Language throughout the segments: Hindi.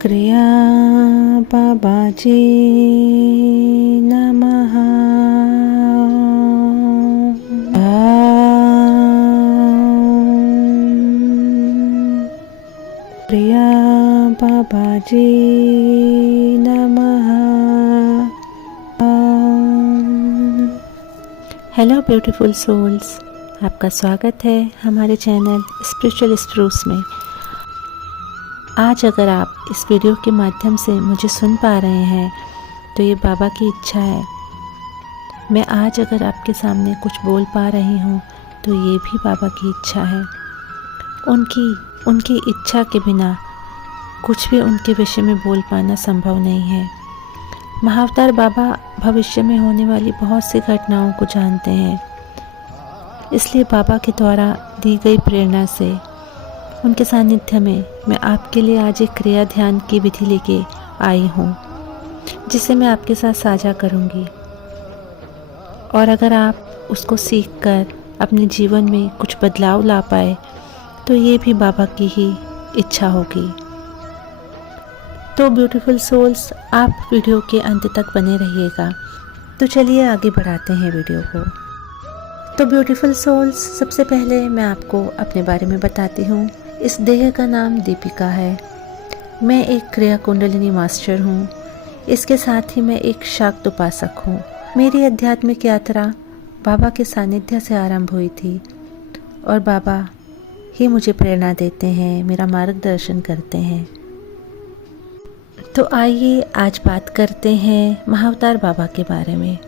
क्रिया बाबाजी नमः। क्रिया बाबाजी नमः। हेलो ब्यूटीफुल सोल्स, आपका स्वागत है हमारे चैनल स्पिरिचुअल स्प्रूस में। आज अगर आप इस वीडियो के माध्यम से मुझे सुन पा रहे हैं तो ये बाबा की इच्छा है। मैं आज अगर आपके सामने कुछ बोल पा रही हूँ तो ये भी बाबा की इच्छा है। उनकी इच्छा के बिना कुछ भी उनके विषय में बोल पाना संभव नहीं है। महाअवतार बाबा भविष्य में होने वाली बहुत सी घटनाओं को जानते हैं, इसलिए बाबा के द्वारा दी गई प्रेरणा से उनके सानिध्य में मैं आपके लिए आज एक क्रिया ध्यान की विधि लेके आई हूँ, जिसे मैं आपके साथ साझा करूँगी। और अगर आप उसको सीखकर अपने जीवन में कुछ बदलाव ला पाए तो ये भी बाबा की ही इच्छा होगी। तो ब्यूटीफुल सोल्स, आप वीडियो के अंत तक बने रहिएगा। तो चलिए आगे बढ़ाते हैं वीडियो को। तो ब्यूटीफुल सोल्स, सबसे पहले मैं आपको अपने बारे में बताती हूँ। इस देह का नाम दीपिका है। मैं एक क्रिया कुंडलिनी मास्टर हूँ। इसके साथ ही मैं एक शाक्त उपासक हूँ। मेरी आध्यात्मिक यात्रा बाबा के सानिध्य से आरंभ हुई थी और बाबा ही मुझे प्रेरणा देते हैं, मेरा मार्गदर्शन करते हैं। तो आइए आज बात करते हैं महाअवतार बाबा के बारे में।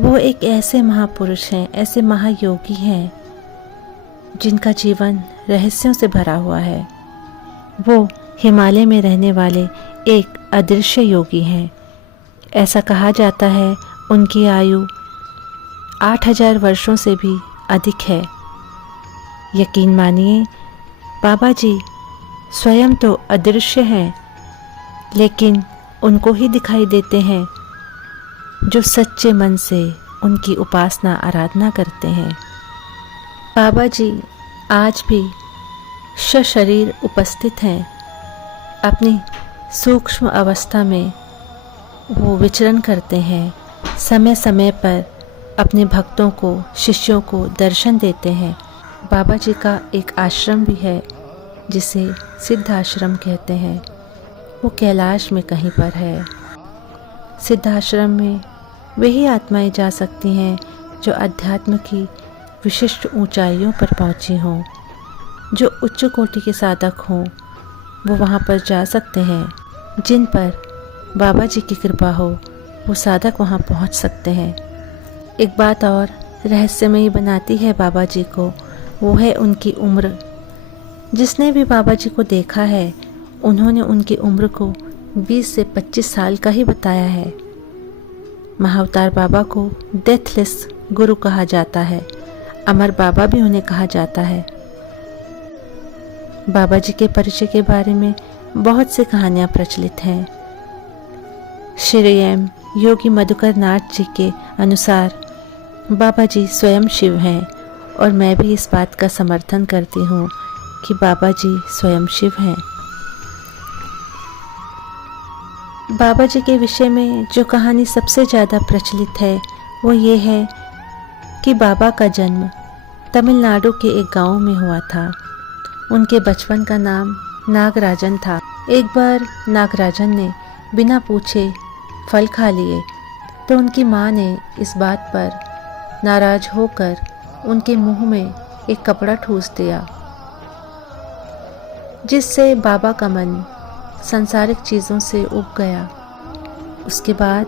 वो एक ऐसे महापुरुष हैं, ऐसे महायोगी हैं जिनका जीवन रहस्यों से भरा हुआ है। वो हिमालय में रहने वाले एक अदृश्य योगी हैं। ऐसा कहा जाता है उनकी आयु 8000 वर्षों से भी अधिक है। यकीन मानिए, बाबा जी स्वयं तो अदृश्य हैं, लेकिन उनको ही दिखाई देते हैं जो सच्चे मन से उनकी उपासना आराधना करते हैं। बाबा जी आज भी सशरीर उपस्थित हैं। अपनी सूक्ष्म अवस्था में वो विचरण करते हैं। समय समय पर अपने भक्तों को, शिष्यों को दर्शन देते हैं। बाबा जी का एक आश्रम भी है जिसे सिद्ध आश्रम कहते हैं। वो कैलाश में कहीं पर है। सिद्धाश्रम में वही आत्माएं जा सकती हैं जो अध्यात्म की विशिष्ट ऊंचाइयों पर पहुंची हों, जो उच्च कोटि के साधक हों। वो वहां पर जा सकते हैं। जिन पर बाबा जी की कृपा हो वो साधक वहां पहुंच सकते हैं। एक बात और रहस्यमयी बनाती है बाबा जी को, वो है उनकी उम्र। जिसने भी बाबा जी को देखा है उन्होंने उनकी उम्र को 20 से 25 साल का ही बताया है। महाअवतार बाबा को डेथलेस गुरु कहा जाता है। अमर बाबा भी उन्हें कहा जाता है। बाबा जी के परिचय के बारे में बहुत सी कहानियां प्रचलित हैं। श्री एम योगी मधुकर नाथ जी के अनुसार बाबा जी स्वयं शिव हैं, और मैं भी इस बात का समर्थन करती हूँ कि बाबा जी स्वयं शिव हैं। बाबा जी के विषय में जो कहानी सबसे ज़्यादा प्रचलित है वो ये है कि बाबा का जन्म तमिलनाडु के एक गांव में हुआ था। उनके बचपन का नाम नागराजन था। एक बार नागराजन ने बिना पूछे फल खा लिए तो उनकी माँ ने इस बात पर नाराज होकर उनके मुंह में एक कपड़ा ठूस दिया, जिससे बाबा का मन सांसारिक चीज़ों से उब गया। उसके बाद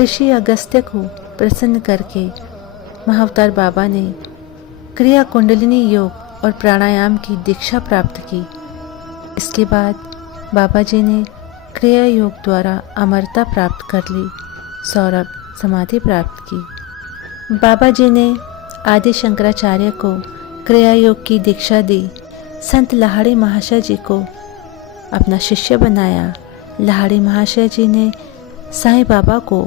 ऋषि अगस्त्य को प्रसन्न करके महाअवतार बाबा ने क्रिया कुंडलिनी योग और प्राणायाम की दीक्षा प्राप्त की। इसके बाद बाबा जी ने क्रिया योग द्वारा अमरता प्राप्त कर ली, सौरभ समाधि प्राप्त की। बाबा जी ने आदि शंकराचार्य को क्रिया योग की दीक्षा दी। संत लाहड़ी महाशय जी को अपना शिष्य बनाया। लाहड़ी महाशय जी ने साईं बाबा को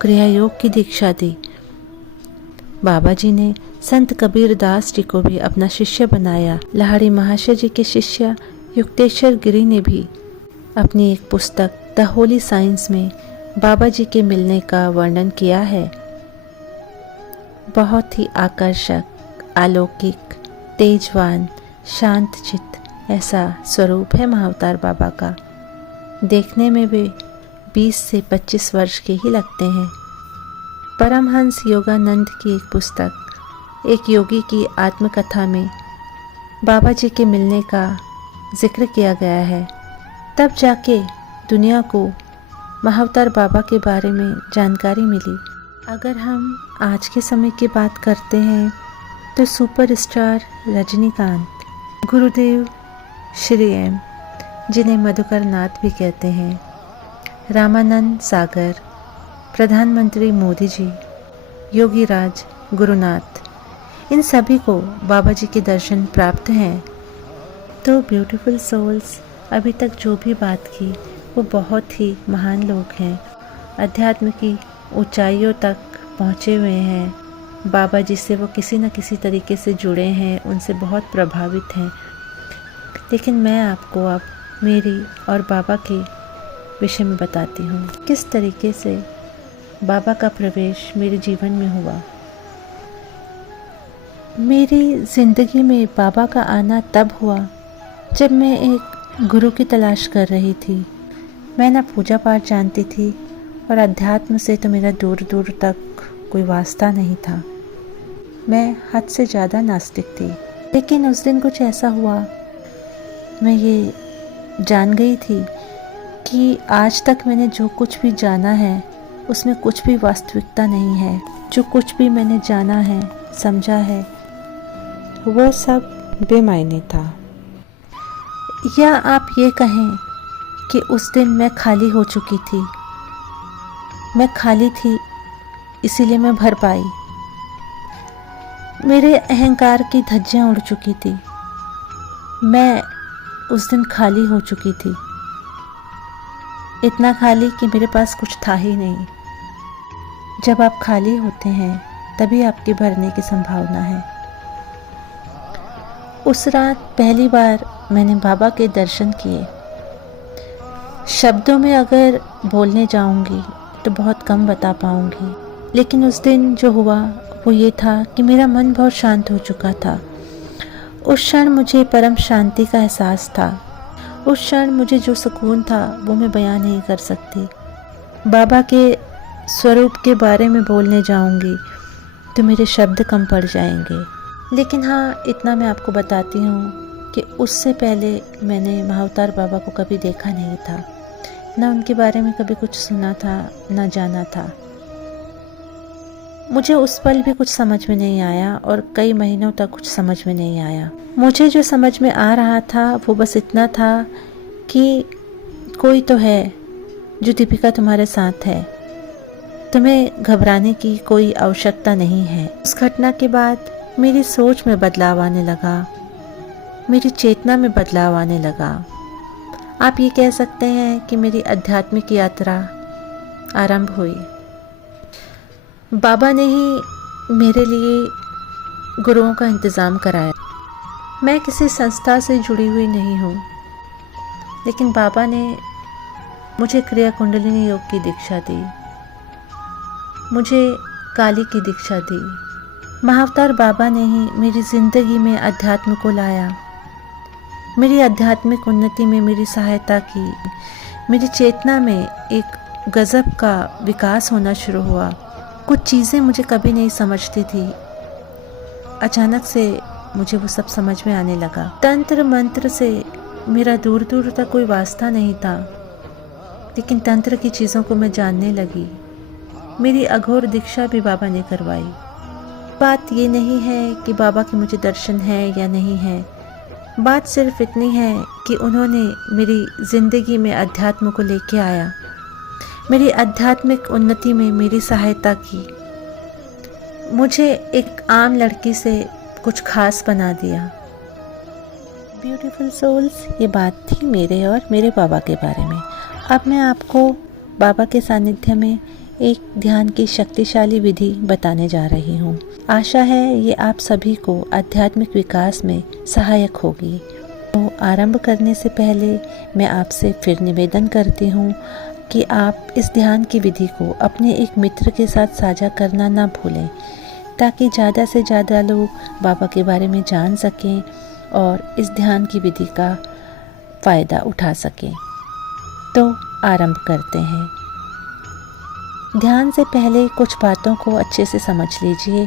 क्रिया योग की दीक्षा दी। बाबा जी ने संत कबीर दास जी को भी अपना शिष्य बनाया। लाहिड़ी महाशय जी के शिष्य युक्तेश्वर गिरी ने भी अपनी एक पुस्तक द होली साइंस में बाबा जी के मिलने का वर्णन किया है। बहुत ही आकर्षक, अलौकिक, तेजवान, शांत चित्त ऐसा स्वरूप है महाअवतार बाबा का। देखने में भी 20 से 25 वर्ष के ही लगते हैं। परमहंस योगानंद की एक पुस्तक, एक योगी की आत्मकथा में बाबा जी के मिलने का जिक्र किया गया है। तब जाके दुनिया को महाअवतार बाबा के बारे में जानकारी मिली। अगर हम आज के समय की बात करते हैं तो सुपरस्टार रजनीकांत, गुरुदेव श्री एम, जिन्हें मधुकर नाथ भी कहते हैं, रामानंद सागर, प्रधानमंत्री मोदी जी, योगी राज, गुरुनाथ, इन सभी को बाबा जी के दर्शन प्राप्त हैं। तो ब्यूटीफुल सोल्स, अभी तक जो भी बात की वो बहुत ही महान लोग हैं, अध्यात्म की ऊंचाइयों तक पहुँचे हुए हैं। बाबा जी से वो किसी न किसी तरीके से जुड़े हैं, उनसे बहुत प्रभावित हैं। लेकिन मैं आपको अब मेरी और बाबा के विषय में बताती हूँ, किस तरीके से बाबा का प्रवेश मेरे जीवन में हुआ। मेरी ज़िंदगी में बाबा का आना तब हुआ जब मैं एक गुरु की तलाश कर रही थी। मैं ना पूजा पाठ जानती थी और अध्यात्म से तो मेरा दूर दूर तक कोई वास्ता नहीं था। मैं हद से ज़्यादा नास्तिक थी। लेकिन उस दिन कुछ ऐसा हुआ, मैं ये जान गई थी कि आज तक मैंने जो कुछ भी जाना है उसमें कुछ भी वास्तविकता नहीं है। जो कुछ भी मैंने जाना है, समझा है, वो सब बेमायने था। या आप ये कहें कि उस दिन मैं खाली हो चुकी थी। मैं खाली थी इसीलिए मैं भर पाई। मेरे अहंकार की धज्जियां उड़ चुकी थी। मैं उस दिन खाली हो चुकी थी, इतना खाली कि मेरे पास कुछ था ही नहीं। जब आप खाली होते हैं तभी आपके भरने की संभावना है। उस रात पहली बार मैंने बाबा के दर्शन किए। शब्दों में अगर बोलने जाऊंगी तो बहुत कम बता पाऊंगी, लेकिन उस दिन जो हुआ वो ये था कि मेरा मन बहुत शांत हो चुका था। उस क्षण मुझे परम शांति का एहसास था। उस क्षण मुझे जो सुकून था वो मैं बयान नहीं कर सकती। बाबा के स्वरूप के बारे में बोलने जाऊंगी तो मेरे शब्द कम पड़ जाएंगे। लेकिन हाँ, इतना मैं आपको बताती हूँ कि उससे पहले मैंने महाअवतार बाबा को कभी देखा नहीं था, ना उनके बारे में कभी कुछ सुना था, ना जाना था। मुझे उस पल भी कुछ समझ में नहीं आया और कई महीनों तक कुछ समझ में नहीं आया। मुझे जो समझ में आ रहा था वो बस इतना था कि कोई तो है जो दीपिका तुम्हारे साथ है, तुम्हें घबराने की कोई आवश्यकता नहीं है। उस घटना के बाद मेरी सोच में बदलाव आने लगा, मेरी चेतना में बदलाव आने लगा। आप ये कह सकते हैं कि मेरी आध्यात्मिक यात्रा आरंभ हुई। बाबा ने ही मेरे लिए गुरुओं का इंतज़ाम कराया। मैं किसी संस्था से जुड़ी हुई नहीं हूँ, लेकिन बाबा ने मुझे क्रिया कुंडलिनी योग की दीक्षा दी, मुझे काली की दीक्षा दी। महाअवतार बाबा ने ही मेरी ज़िंदगी में अध्यात्म को लाया, मेरी आध्यात्मिक उन्नति में मेरी सहायता की। मेरी चेतना में एक गज़ब का विकास होना शुरू हुआ। कुछ चीज़ें मुझे कभी नहीं समझती थी, अचानक से मुझे वो सब समझ में आने लगा। तंत्र मंत्र से मेरा दूर दूर तक कोई वास्ता नहीं था, लेकिन तंत्र की चीज़ों को मैं जानने लगी। मेरी अघोर दीक्षा भी बाबा ने करवाई। बात ये नहीं है कि बाबा के मुझे दर्शन है या नहीं है, बात सिर्फ इतनी है कि उन्होंने मेरी ज़िंदगी में अध्यात्म को लेके आया, मेरी आध्यात्मिक उन्नति में मेरी सहायता की, मुझे एक आम लड़की से कुछ खास बना दिया। ब्यूटीफुल सोल्स, ये बात थी मेरे और मेरे बाबा के बारे में। अब मैं आपको बाबा के सानिध्य में एक ध्यान की शक्तिशाली विधि बताने जा रही हूँ। आशा है ये आप सभी को आध्यात्मिक विकास में सहायक होगी। तो आरंभ करने से पहले मैं आपसे फिर निवेदन करती हूँ कि आप इस ध्यान की विधि को अपने एक मित्र के साथ साझा करना ना भूलें, ताकि ज़्यादा से ज़्यादा लोग बाबा के बारे में जान सकें और इस ध्यान की विधि का फ़ायदा उठा सकें। तो आरंभ करते हैं। ध्यान से पहले कुछ बातों को अच्छे से समझ लीजिए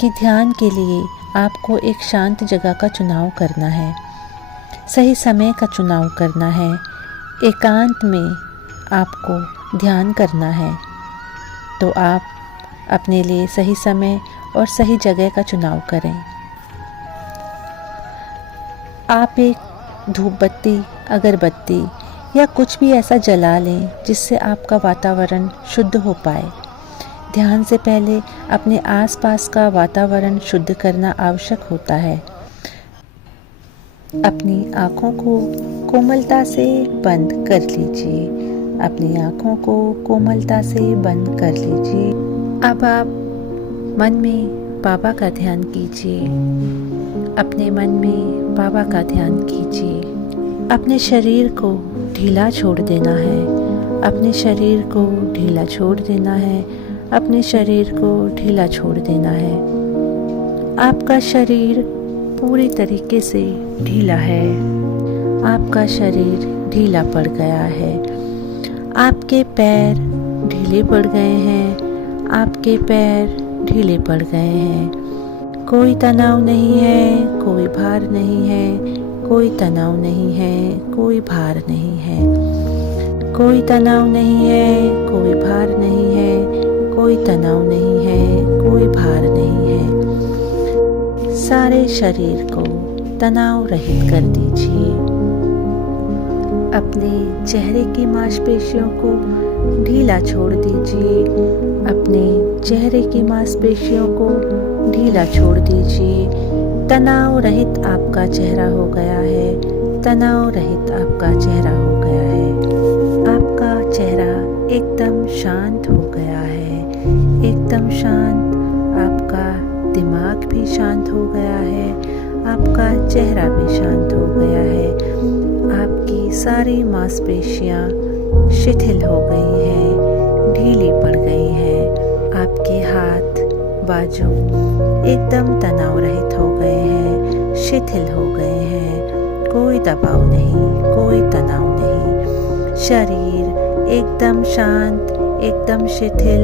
कि ध्यान के लिए आपको एक शांत जगह का चुनाव करना है, सही समय का चुनाव करना है, एकांत में आपको ध्यान करना है। तो आप अपने लिए सही समय और सही जगह का चुनाव करें। आप एक धूप बत्ती, अगरबत्ती या कुछ भी ऐसा जला लें जिससे आपका वातावरण शुद्ध हो पाए। ध्यान से पहले अपने आसपास का वातावरण शुद्ध करना आवश्यक होता है। अपनी आँखों को कोमलता से बंद कर लीजिए। अपनी आँखों को कोमलता से बंद कर लीजिए। अब आप मन में बाबा का ध्यान कीजिए। अपने मन में बाबा का ध्यान कीजिए। अपने शरीर को ढीला छोड़ देना है। अपने शरीर को ढीला छोड़ देना है। अपने शरीर को ढीला छोड़ देना है। आपका शरीर पूरी तरीके से ढीला है। आपका शरीर ढीला पड़ गया है। आपके पैर ढीले पड़ गए हैं। आपके पैर ढीले पड़ गए हैं। कोई तनाव नहीं है, कोई भार नहीं है। कोई तनाव नहीं है, कोई भार नहीं है। कोई तनाव नहीं है, कोई भार नहीं है। कोई तनाव नहीं है, कोई भार नहीं है। सारे शरीर को तनाव रहित कर दीजिए। अपने चेहरे की मांसपेशियों को ढीला छोड़ दीजिए। अपने चेहरे की मांसपेशियों को ढीला छोड़ दीजिए। तनाव रहित आपका चेहरा हो गया है। तनाव रहित आपका चेहरा हो गया है। आपका चेहरा एकदम शांत हो गया है। एकदम शांत। आपका दिमाग भी शांत हो गया है। आपका चेहरा भी शांत हो गया है। आपकी सारी मांसपेशियां शिथिल हो गई हैं, ढीली पड़ गई हैं। आपके हाथ, बाजू एकदम तनाव रहित हो गए हैं, शिथिल हो गए हैं। कोई दबाव नहीं, कोई तनाव नहीं। शरीर एकदम शांत, एकदम शिथिल।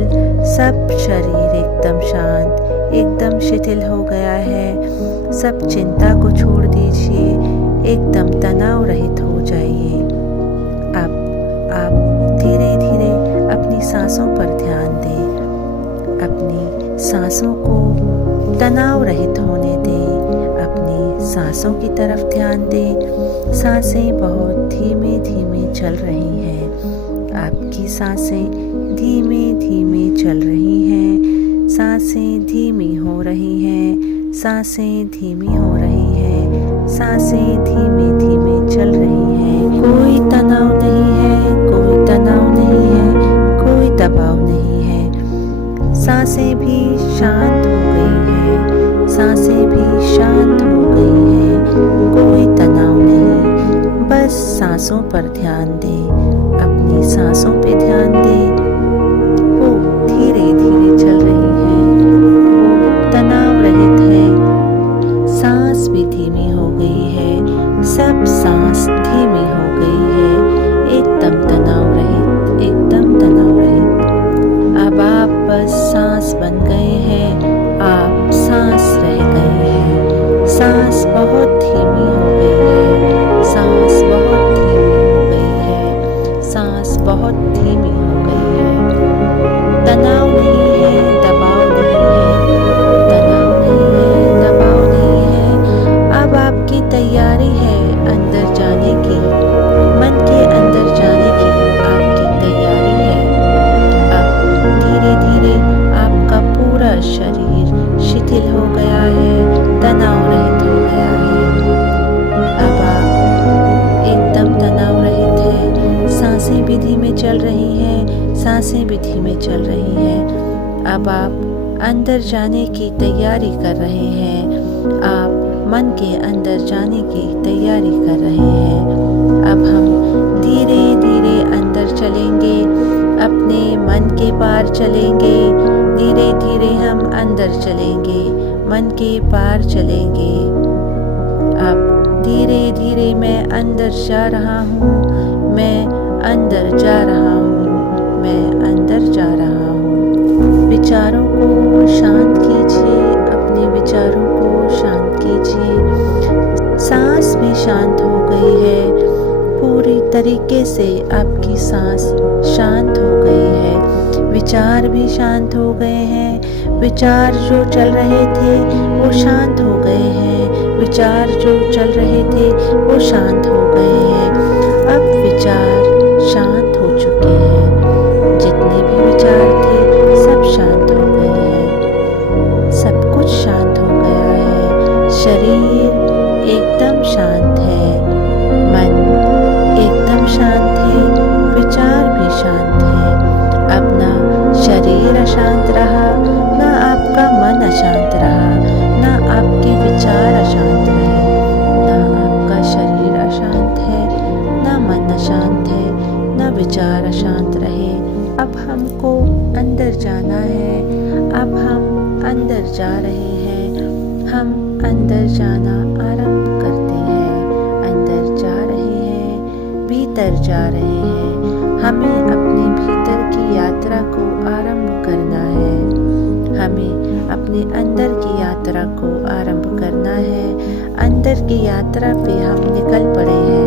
सब शरीर एकदम शांत, एकदम शिथिल हो गया है। सब चिंता को छोड़ दीजिए। एकदम तनाव रहित हो जाइए। अब आप धीरे धीरे अपनी सांसों पर ध्यान दें। अपनी सांसों को तनाव रहित होने दें। अपनी सांसों की तरफ ध्यान दें। सांसें बहुत धीमे धीमे चल रही हैं। आपकी सांसें धीमे धीमे चल रही हैं। सांसें धीमी हो रही हैं। सांसें धीमी हो रही हैं। सांसें धीमे धीमे चल रही हैं। कोई तनाव नहीं है, कोई तनाव नहीं है, कोई दबाव नहीं है। सांसें भी शांत हो गई हैं। सांसें भी शांत हो गई हैं। कोई तनाव नहीं। बस सांसों पर ध्यान दें। अपनी सांसों पे ध्यान दें। वो धीरे धीरे चल रही हैं। वो तनाव रहित है। सांस भी धीमी हो गई है। सब सांस धीमी हो गई है। एकदम तनाव रहित, एकदम तनाव रहित। अब आप बस सांस बन गए हैं। आप सांस रह गए हैं। सांस बहुत धीमी हो गई है। सांस बहुत धीमी हो गई है। सांस बहुत धीमी हो गई है। तनाव नहीं है, दबाव नहीं है। तनाव नहीं है, दबाव नहीं है। अब आपकी तैयारी है अंदर जाने की। मन के अंदर जाने की आपकी तैयारी है। अब धीरे धीरे आपका पूरा शरीर शिथिल हो गया है, तनाव रहित हो गया है। अब आप एकदम तनाव रहित है। सांसें भी धीमे चल रही हैं। सांसें भी धीमे चल रही हैं। अब आप अंदर जाने की तैयारी कर रहे हैं। आप मन के अंदर जाने की तैयारी कर रहे हैं। अब हम धीरे धीरे अंदर चलेंगे, अपने मन के पार चलेंगे। धीरे धीरे हम अंदर चलेंगे, मन के पार चलेंगे। अब धीरे धीरे मैं अंदर जा रहा हूँ, मैं अंदर जा रहा हूँ, मैं अंदर जा रहा हूँ। विचारों को शांत कीजिए, अपने विचारों को शांत कीजिए। सांस भी शांत हो गई है, पूरी तरीके से आपकी सांस शांत हो गई है। विचार भी शांत हो गए हैं। विचार जो चल रहे थे वो शांत हो गए हैं। विचार जो चल रहे थे वो शांत हो गए हैं। अब विचार शांत हो चुके हैं। जितने भी विचार थे सब शांत हो गए हैं। सब कुछ शांत हो गया है। शरीर एकदम शांत है, मन एकदम शांत है, विचार भी शांत है। अब ना शरीर अशांत रहा, ना आपका मन अशांत रहा, ना आपके विचार अशांत रहे। ना आपका शरीर अशांत है, ना मन अशांत है, ना विचार अशांत रहे। अब हमको अंदर जाना है। अब हम अंदर जा रहे हैं। हम अंदर जाना आरंभ करते हैं। अंदर जा रहे हैं, भीतर जा रहे हैं। हमें अपने भीतर की यात्रा को आरंभ करना है। हमें अपने अंदर की यात्रा को आरंभ करना है। अंदर की यात्रा पे हम निकल पड़े हैं।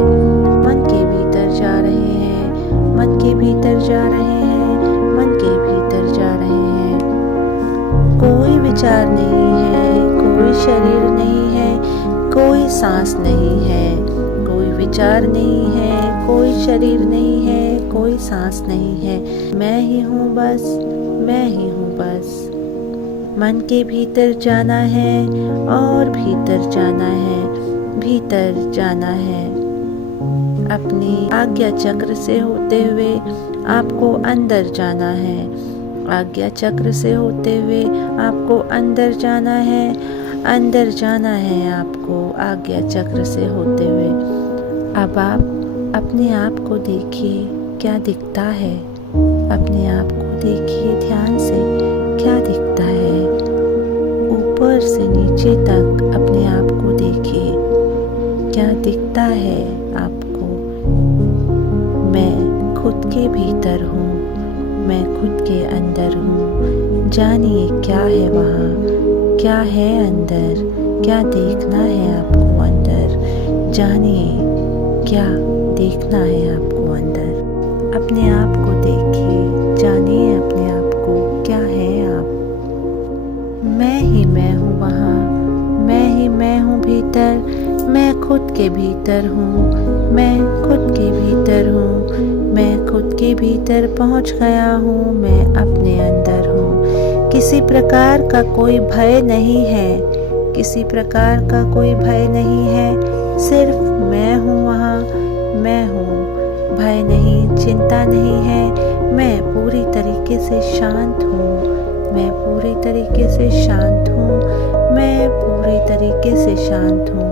मन के भीतर जा रहे हैं, मन के भीतर जा रहे हैं, मन के भीतर जा रहे हैं। कोई विचार नहीं है, कोई शरीर नहीं है, कोई सांस नहीं है। कोई विचार नहीं है, कोई शरीर नहीं है, कोई सांस नहीं है। मैं ही हूँ बस, मैं ही हूँ बस। मन के भीतर जाना है और भीतर जाना है, भीतर जाना है। अपनी आज्ञा चक्र से होते हुए आपको अंदर जाना है। आज्ञा चक्र से होते हुए आपको अंदर जाना है। अंदर जाना है आपको आज्ञा चक्र से होते हुए। अब आप अपने आप को देखिए, क्या दिखता है। अपने आप को देखिए ध्यान से, क्या दिखता है। ऊपर से नीचे तक अपने आप को देखिए, क्या दिखता है आपको। मैं खुद के भीतर हूँ, मैं खुद के अंदर हूँ। जानिए क्या है वहाँ, क्या है अंदर, क्या देखना है आपको अंदर। जानिए क्या देखना है आपको अंदर। अपने आप को देखिए, जानिए अपने आप को, क्या है आप। मैं ही मैं हूँ वहाँ, मैं ही मैं हूँ भीतर। मैं खुद के भीतर हूँ, मैं खुद के भीतर हूँ। मैं खुद के भीतर पहुँच गया हूँ, मैं अपने अंदर हूँ। किसी प्रकार का कोई भय नहीं है, किसी प्रकार का कोई भय नहीं है। सिर्फ मैं हूँ वहाँ, मैं हूँ। भय नहीं, चिंता नहीं है। मैं पूरी तरीके से शांत हूँ, मैं पूरी तरीके से शांत हूँ, मैं पूरी तरीके से शांत हूँ।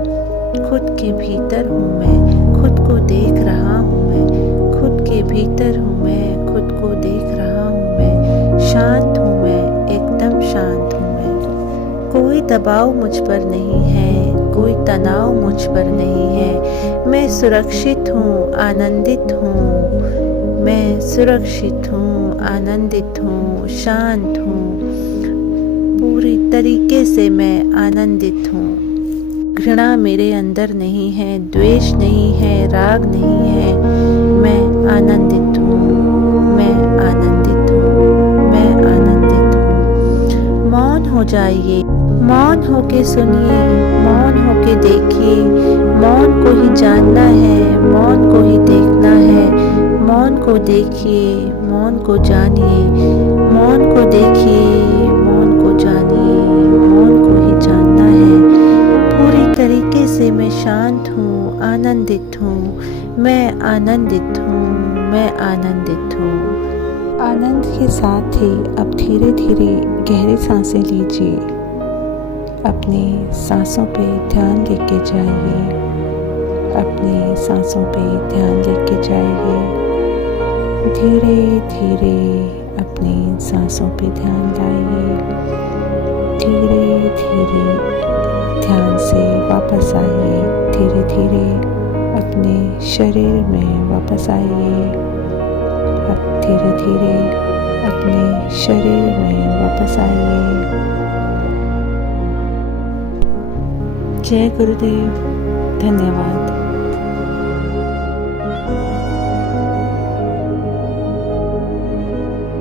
खुद के भीतर हूँ मैं, खुद को देख रहा हूँ मैं। खुद के भीतर हूँ मैं, खुद को देख रहा हूँ मैं। शांत हूँ मैं, एकदम शांत हूँ मैं। कोई दबाव मुझ पर नहीं है, कोई तनाव मुझ पर नहीं है। मैं सुरक्षित हूँ, आनंदित हूँ। मैं सुरक्षित हूँ, आनंदित हूँ, शांत हूँ। पूरी तरीके से मैं आनंदित हूँ। घृणा मेरे अंदर नहीं है, द्वेष नहीं है, राग नहीं है। मैं आनंदित हूँ, मैं आनंदित हूँ, मैं आनंदित हूँ। मौन हो जाइए, मौन होके सुनिए, मौन होके देखिए। मौन को ही जानना है, मौन को ही देखना है। मौन को देखिए, मौन को जानिए। मौन को देखिए, मौन को जानिए, मौन को ही जानना है। पूरी तरीके से मैं शांत हूँ, आनंदित हूँ। मैं आनंदित हूँ, मैं आनंदित हूँ। आनंद के साथ ही अब धीरे धीरे गहरी सांसें लीजिए। अपनी सांसों पे ध्यान लेके जाइए। अपनी सांसों पे ध्यान लेके जाइए। धीरे धीरे अपनी सांसों पे ध्यान लाइए। धीरे धीरे ध्यान से वापस आइए। धीरे धीरे अपने शरीर में वापस आइए। अब धीरे धीरे अपने शरीर में वापस आइए। जय गुरुदेव। धन्यवाद।